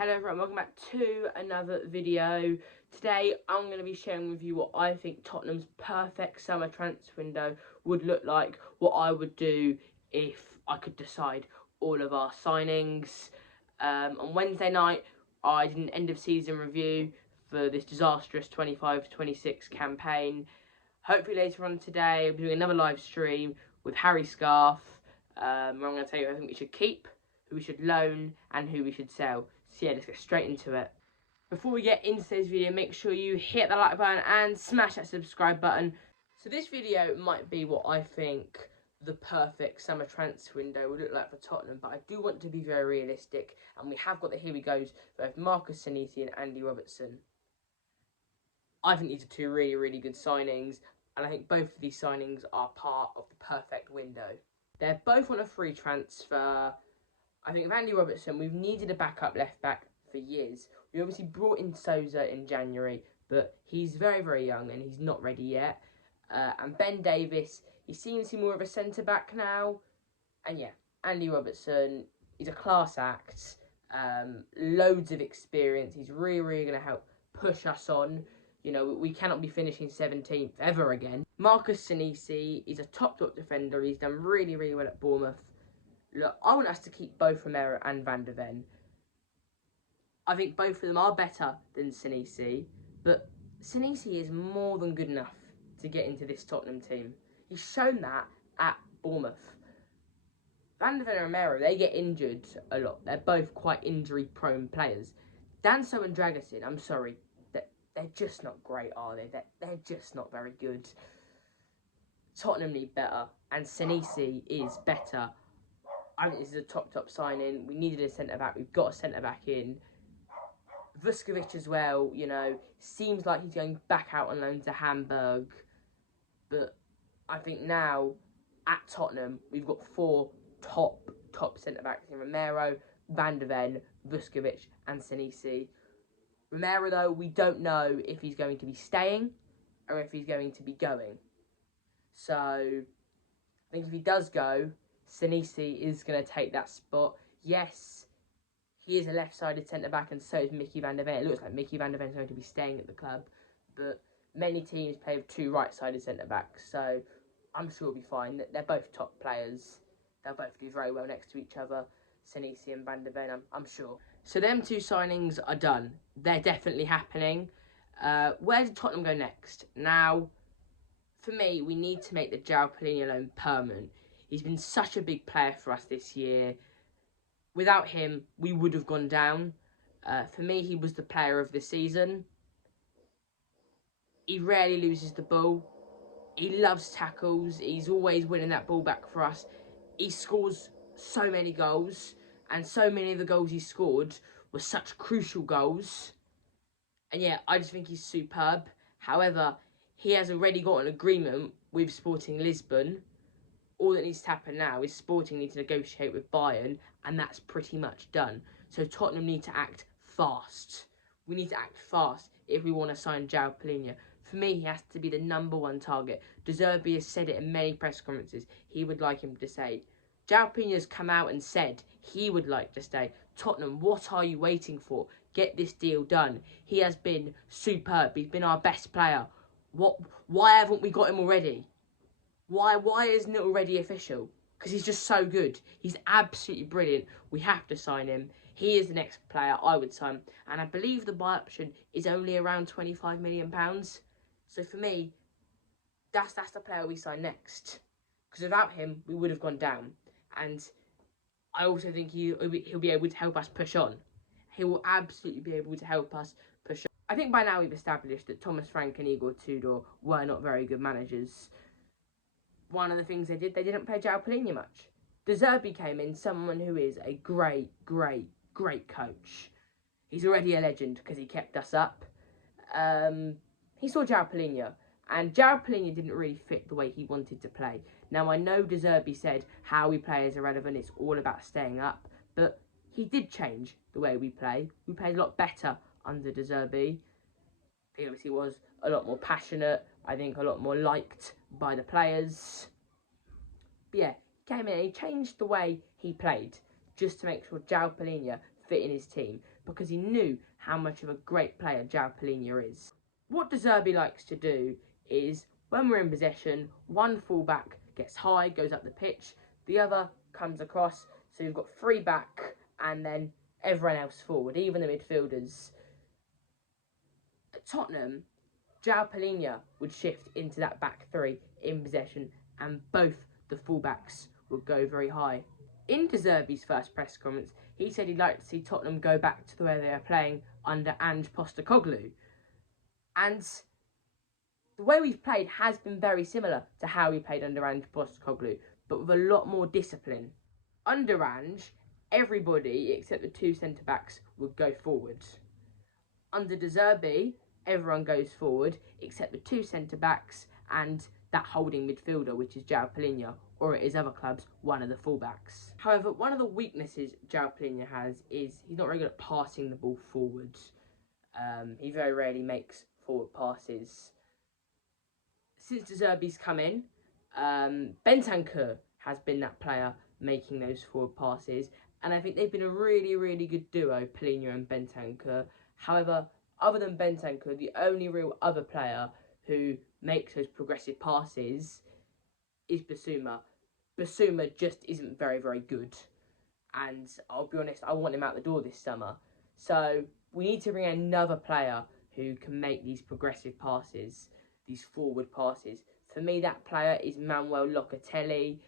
Hello everyone, welcome back to another video. Today I'm going to be sharing with you what I think Tottenham's perfect summer transfer window would look like, what I would do if I could decide all of our signings. On Wednesday night I did an end of season review for this disastrous 25-26 campaign. Hopefully later on today I'll be doing another live stream with Harry Scarf, where I'm going to tell you who I think we should keep, who we should loan and who we should sell. So yeah, let's get straight into it. Before we get into this video, make sure you hit the like button and smash that subscribe button. So this video might be what I think the perfect summer transfer window would look like for Tottenham, but I do want to be very realistic, and we have got the here we goes both Marcus Senesi and Andy Robertson. I think these are two really good signings, and I think both of these signings are part of the perfect window. They're both on a free transfer. I think with Andy Robertson, we've needed a backup left-back for years. We obviously brought in Souza in January, but he's very young and he's not ready yet. And Ben Davis, he seems to be more of a centre-back now. And yeah, Andy Robertson, he's a class act. Loads of experience. He's really going to help push us on. You know, we cannot be finishing 17th ever again. Marcus Senesi, he's a top defender. He's done really well at Bournemouth. Look, I want us to keep both Romero and Van de Ven. I think both of them are better than Senesi, but Senesi is more than good enough to get into this Tottenham team. He's shown that at Bournemouth. Van de Ven and Romero, they get injured a lot. They're both quite injury-prone players. Danso and Dragusin, I'm sorry, they're just not great, are they? They're just not very good. Tottenham need better, and Senesi is better. I think this is a top signing. We needed a centre-back. We've got a centre-back in. Vuskovic as well, you know, seems like he's going back out on loan to Hamburg. But I think now, at Tottenham, we've got four top centre-backs in Romero, Van de Ven, Vuskovic and Senesi. Romero, though, we don't know if he's going to be staying or if he's going to be going. So, I think if he does go, Senesi is going to take that spot. Yes, he is a left-sided centre-back and so is Mickey Van de Ven. It looks like Mickey Van de Ven is going to be staying at the club. But many teams play with two right-sided centre-backs, so I'm sure we'll be fine. They're both top players. They'll both do very well next to each other, Senesi and Van de Ven, I'm sure. So them two signings are done. They're definitely happening. Where did Tottenham go next? Now, for me, we need to make the João Palhinha loan permanent. He's been such a big player for us this year. Without him, we would have gone down. For me, he was the player of the season. He rarely loses the ball. He loves tackles. He's always winning that ball back for us. He scores so many goals, and so many of the goals he scored were such crucial goals. And yeah, I just think he's superb. However, he has already got an agreement with Sporting Lisbon. All that needs to happen now is Sporting need to negotiate with Bayern, and that's pretty much done. So Tottenham need to act fast. We need to act fast if we want to sign João Palhinha. For me, he has to be the #1 target. De Zerbi has said it in many press conferences. He would like him to stay. João Palhinha's come out and said he would like to stay. Tottenham, what are you waiting for? Get this deal done. He has been superb. He's been our best player. Why haven't we got him already? Why isn't it already official? Because he's just so good. He's absolutely brilliant. We have to sign him. He is the next player I would sign. And I believe the buy option is only around £25 million. So for me, that's the player we sign next. Because without him, we would have gone down. And I also think he'll be able to help us push on. He will absolutely be able to help us push on. I think by now we've established that Thomas Frank and Igor Tudor were not very good managers. One of the things they didn't play João Palhinha much. De Zerbi came in, someone who is a great coach. He's already a legend because he kept us up. He saw João Palhinha, and João Palhinha didn't really fit the way he wanted to play. Now, I know De Zerbi said how we play is irrelevant, it's all about staying up, but he did change the way we play. We played a lot better under De Zerbi. He obviously was a lot more passionate, I think a lot more liked by the players. But yeah, he came in and he changed the way he played just to make sure João Palhinha fit in his team. because he knew how much of a great player João Palhinha is. What De Zerbi likes to do is, when we're in possession, one fullback gets high, goes up the pitch, the other comes across, so you've got 3 back, and then everyone else forward, even the midfielders. At Tottenham, João Palhinha would shift into that back 3 in possession, and both the fullbacks would go very high. In De Zerbi's first press conference, he said he'd like to see Tottenham go back to the way they were playing under Ange Postecoglou. And the way we've played has been very similar to how we played under Ange Postecoglou, but with a lot more discipline. Under Ange, everybody except the 2 centre-backs would go forward. Under De Zerbi, everyone goes forward except the 2 centre-backs and that holding midfielder, which is João Palhinha, or at his other clubs, one of the fullbacks. However, one of the weaknesses João Palhinha has is he's not very good at passing the ball forward. He very rarely makes forward passes. Since De Zerbi's come in, Bentancur has been that player making those forward passes, and I think they've been a really, really good duo, Palhinha and Bentancur. However, other than Bentancur, the only real other player who makes those progressive passes is Bissouma. Bissouma just isn't very, very good, and I'll be honest, I want him out the door this summer. So we need to bring another player who can make these progressive passes, these forward passes. For me, that player is Manuel Locatelli.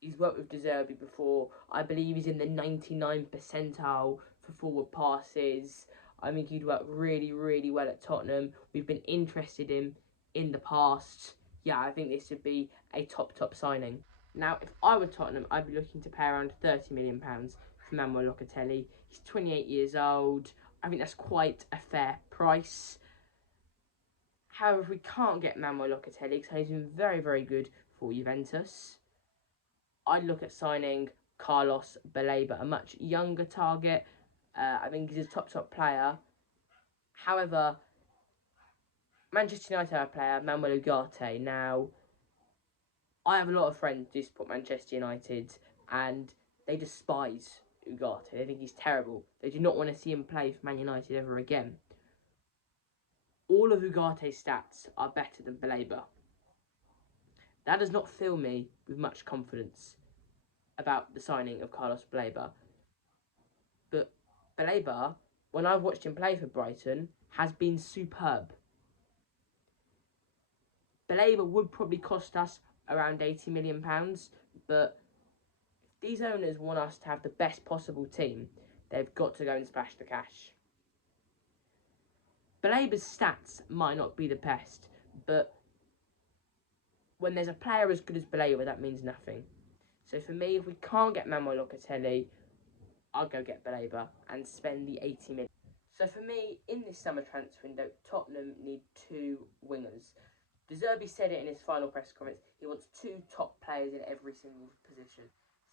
He's worked with De Zerbi before. I believe he's in the 99th percentile for forward passes. I think he'd work really, really well at Tottenham. We've been interested in the past. Yeah, I think this would be a top signing. Now, if I were Tottenham, I'd be looking to pay around £30 million for Manuel Locatelli. He's 28 years old. I think that's quite a fair price. However, if we can't get Manuel Locatelli, because he's been very, very good for Juventus, I'd look at signing Carlos Baleba, a much younger target. I think he's a top player. However, Manchester United have a player, Manuel Ugarte. Now, I have a lot of friends who support Manchester United, and they despise Ugarte. They think he's terrible. They do not want to see him play for Man United ever again. All of Ugarte's stats are better than Baleba. That does not fill me with much confidence about the signing of Carlos Baleba. But Baleba, when I've watched him play for Brighton, has been superb. Baleba would probably cost us around £80 million, but if these owners want us to have the best possible team, they've got to go and splash the cash. Baleba's stats might not be the best, but when there's a player as good as Baleba, that means nothing. So for me, if we can't get Manuel Locatelli, I'll go get Baleba and spend the 80 million. So for me, in this summer transfer window, Tottenham need 2 wingers. De Zerbi said it in his final press conference, he wants 2 top players in every single position.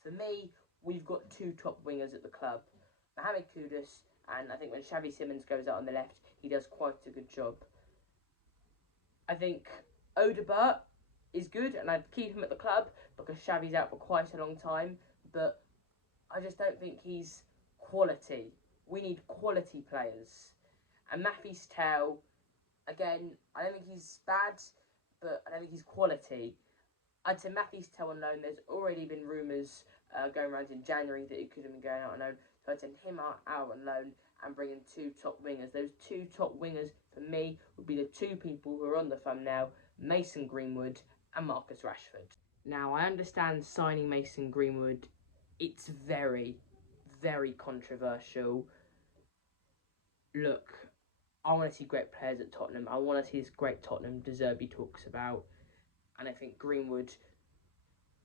For me, we've got 2 top wingers at the club. Mohamed Kudus, and I think when Xavi Simons goes out on the left, he does quite a good job. I think Odobert is good, and I'd keep him at the club because Xavi's out for quite a long time, but I just don't think he's quality. We need quality players. And Mathys Tel, again, I don't think he's bad, but I don't think he's quality. I'd say Mathys Tel on loan. There's already been rumours going around in January that he could have been going out on loan. So I'd send him out on loan and bring in 2 top wingers. Those 2 top wingers, for me, would be the 2 people who are on the thumbnail, Mason Greenwood and Marcus Rashford. Now, I understand signing Mason Greenwood, it's very, very controversial. Look, I want to see great players at Tottenham. I want to see this great Tottenham De Zerbi talks about. And I think Greenwood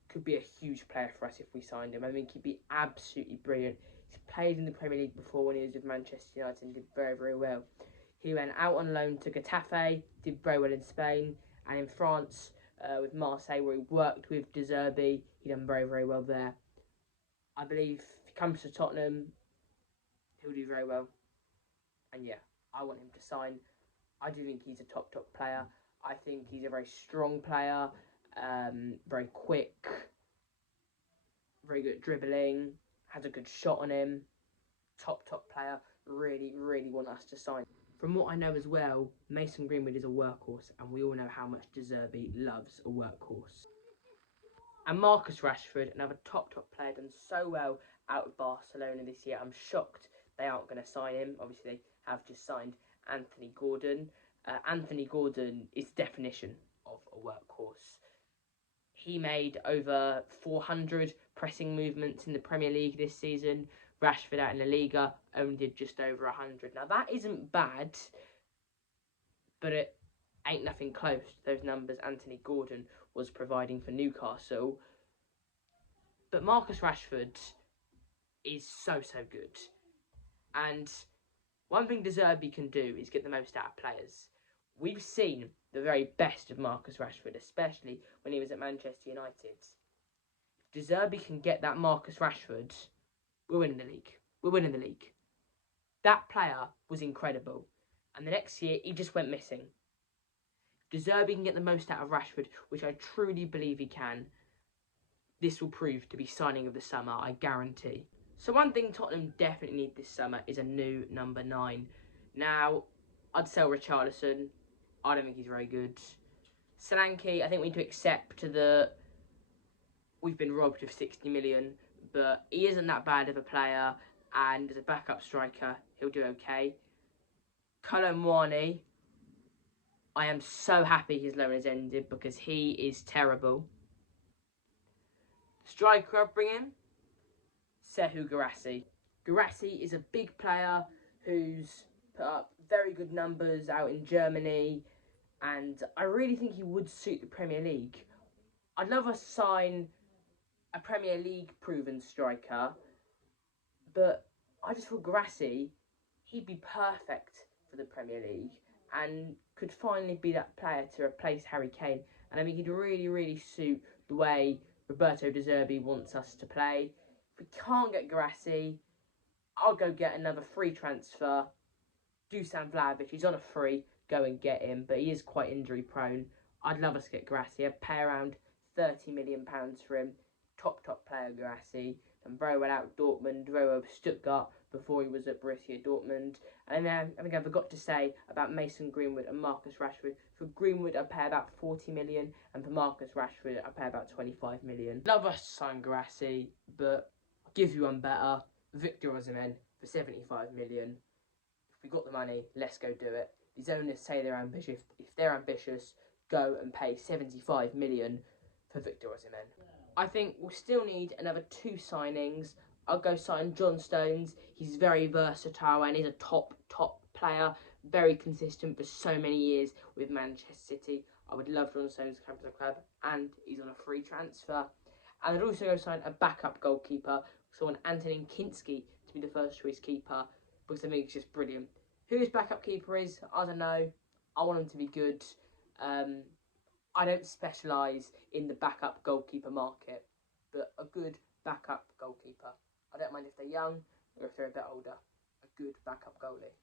could be a huge player for us if we signed him. I think he'd be absolutely brilliant. He's played in the Premier League before when he was with Manchester United and did very, very well. He went out on loan to Getafe, did very well in Spain, and in France with Marseille, where he worked with De Zerbi, he done very, very well there. I believe if he comes to Tottenham, he'll do very well. And yeah, I want him to sign. I do think he's a top player. I think he's a very strong player, very quick, very good at dribbling, has a good shot on him. top player. Really want us to sign. From what I know as well, Mason Greenwood is a workhorse, and we all know how much De Zerbi loves a workhorse. And Marcus Rashford, another top player, done so well out of Barcelona this year. I'm shocked they aren't going to sign him. Obviously, they have just signed Anthony Gordon. Anthony Gordon is the definition of a workhorse. He made over 400 pressing movements in the Premier League this season. Rashford out in La Liga only did just over 100. Now, that isn't bad, but it ain't nothing close to those numbers Anthony Gordon was providing for Newcastle. But Marcus Rashford is so good. And one thing De Zerbi can do is get the most out of players. We've seen the very best of Marcus Rashford, especially when he was at Manchester United. If De Zerbi can get that Marcus Rashford, we're winning the league. We're winning the league. That player was incredible. And the next year, he just went missing. De Zerbi can get the most out of Rashford, which I truly believe he can. This will prove to be signing of the summer, I guarantee. So one thing Tottenham definitely need this summer is a new number 9. Now, I'd sell Richarlison. I don't think he's very good. Solanke, I think we need to accept that we've been robbed of 60 million, but he isn't that bad of a player, and as a backup striker, he'll do okay. Kolo Muani, I am so happy his loan has ended because he is terrible. Striker I'll bring in, Sekou Guirassy. Guirassy is a big player who's put up very good numbers out in Germany, and I really think he would suit the Premier League. I'd love us to sign a Premier League proven striker, but I just feel Guirassy, he'd be perfect for the Premier League and could finally be that player to replace Harry Kane. And I think he'd really suit the way Roberto De Zerbi wants us to play. If we can't get Guirassy, I'll go get another free transfer. Dusan Vlahovic, he's on a free, go and get him, but he is quite injury prone. I'd love us to get Guirassy. I'd pay around £30 million for him. Top player Guirassy. And very well out Dortmund, very well with Stuttgart before he was at Borussia Dortmund. And then I think I forgot to say about Mason Greenwood and Marcus Rashford. For Greenwood, I'd pay about 40 million, and for Marcus Rashford, I'd pay about 25 million. Love us to sign Guirassy, but I'll give you one better. Victor Osimhen for 75 million. If we got the money, let's go do it. These owners say they're ambitious. If they're ambitious, go and pay 75 million for Victor Osimhen. I think we'll still need another 2 signings. I'll go sign John Stones. He's very versatile and he's a top player. Very consistent for so many years with Manchester City. I would love John Stones to come to the club, and he's on a free transfer. And I'd also go sign a backup goalkeeper. So I want Antonin Kinski to be the first choice keeper because I think it's just brilliant. Who his backup keeper is, I don't know. I want him to be good. I don't specialise in the backup goalkeeper market, but a good backup goalkeeper. I don't mind if they're young or if they're a bit older. A good backup goalie.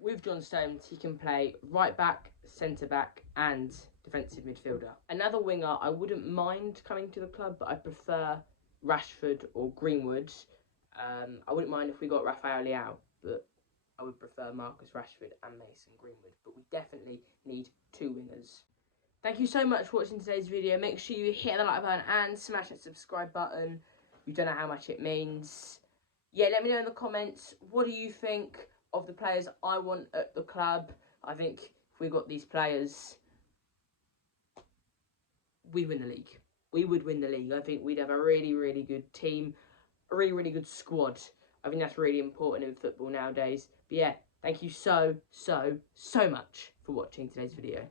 With John Stones, he can play right back, centre back, and defensive midfielder. Another winger, I wouldn't mind coming to the club, but I prefer Rashford or Greenwood. I wouldn't mind if we got Rafael Leao, but I would prefer Marcus Rashford and Mason Greenwood. But we definitely need 2 wingers. Thank you so much for watching today's video. Make sure you hit the like button and smash that subscribe button. You don't know how much it means. Yeah, let me know in the comments, what do you think of the players I want at the club? I think if we got these players, we'd win the league. We would win the league. I think we'd have a really good team, a really good squad. I think that's really important in football nowadays. But yeah, thank you so much for watching today's video.